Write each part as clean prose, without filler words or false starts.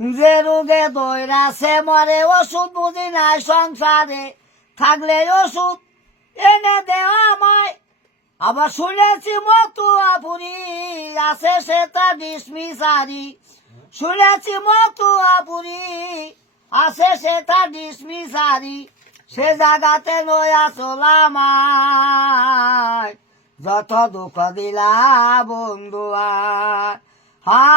যে রোগে দৈরাছে মরে ওষুধ বুঝি নাই সংসারে থাকলে ওষুধ এনে দেওয়া আমায়। আবার শুনেছি মতুয়াপুরি আছে সেটা ডিসমিসারি, শুনেছি মতুয়াপুরি আছে সেটা ডিসমিসারি, সে জায়গাতে লইয়া চলাম যত দুঃখ দিলা বন্ধুয়া। হায়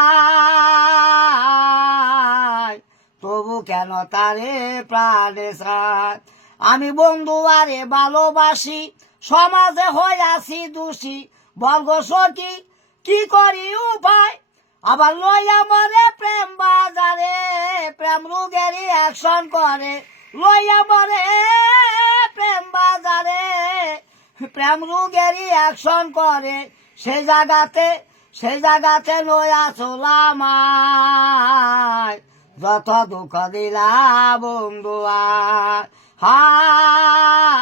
তবু কেন তারে প্রাণে চায়, আমি বন্ধুয়ারে ভালোবাসি সমাজে হইয়াছি দোষী, বর্গ সখী কি করি উপায়। আবার লইয়া মরে প্রেম বাজারে প্রেম রোগেরই অ্যাকশন করে, লইয়া মরে প্রেম বাজারে প্রেম রোগেরই অ্যাকশন করে, সেই জায়গাতে লইয়া চলাম যত দুঃখ দিলা বন্ধুয়া। হায়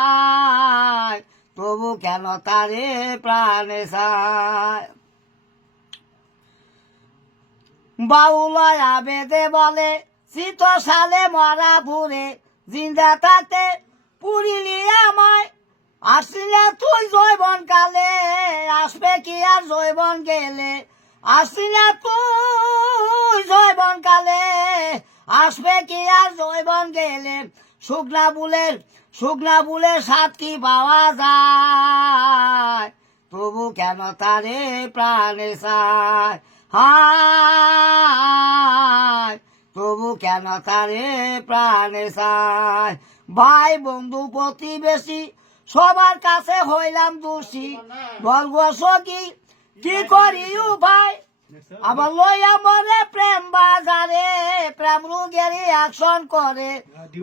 তবু কেন তারে প্রাণে চায়। বাউলয়া বেদে বলে চিত সালে মরা পুরে, জিন্দা থাকতে পুরিলি আমায়। আসলে তুই জৈবন কালে আসবে কি আর জৈবন গেলে, আসলে তুই জৈবন কালে আসবে কি আর জৈবন গেলে। শুকনা বুলের স্বাদ কি পাওয়া যায়, তবু কেন তারে প্রাণে চায়। হায় তবু কেন তারে প্রাণে চায়। ভাই বন্ধু প্রতিবেশী সবার কাছে হইলাম দোষী, বর্গ সখী কি করি উপায়। আবার লইয়া মরে প্রেম বাজারে প্রেম রোগেরই অ্যাকশন করে,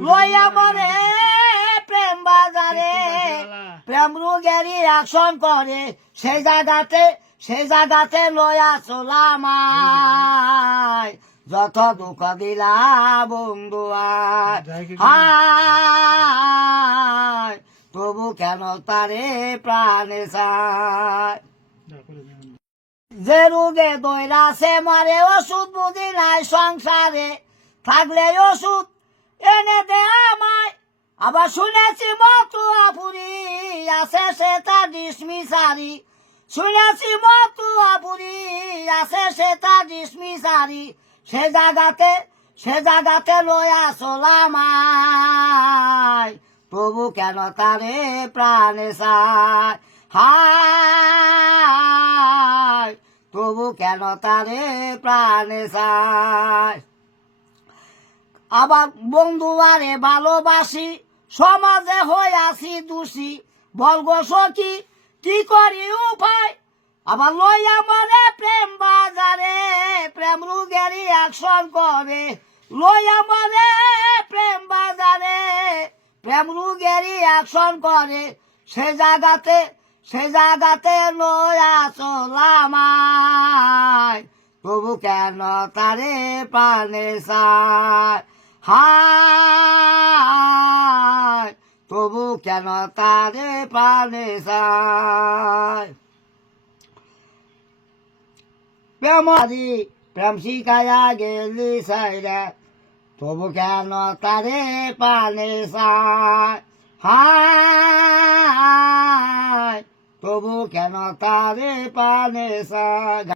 লইয়া মরে প্রেম বাজারে প্রেম রোগেরই অ্যাকশন করে, সেই জায়গাতে লইয়া চলাম যত দুঃখ দিলা বন্ধুয়া। হায় তবু কেন তারে প্রাণে চায়। যে রোগে দৈরাছে মরে ওষুধ বুঝি নাই সংসারে থাকলে ওষুধ এনে দে আমায়। আবার শুনেছি মতুয়াপুরি আছে সেটা ডিসমিসারি, শুনেছি মতুয়াপুরি আছে সেটা ডিসমিসারি, সে জায়গাতে লইয়া চলাম তবু কেন তারে প্রাণে চায়। হায় তবু কেন তারে প্রাণে চায়। আবার বন্ধুয়ারে ভালোবাসি সমাজে হইয়াছি দোষী, বর্গ সখী কি করি উপায়। আবার লইয়া মরে প্রেম বাজারে প্রেম রোগেরই অ্যাকশন করে, লইয়া মরে প্রেম বাজারে প্রেম রোগেরই অ্যাকশন করে, সে জায়গাতে লইয়া চলাম তবু কেন তারে প্রাণে চায়। হায় তবু কেন তারে প্রাণে চায়। প্রেম শিখাইয়া গেলি সাইরা তবু কেন তারে প্রাণে চায়। হায় তবু কেন তারে প্রাণে চায়।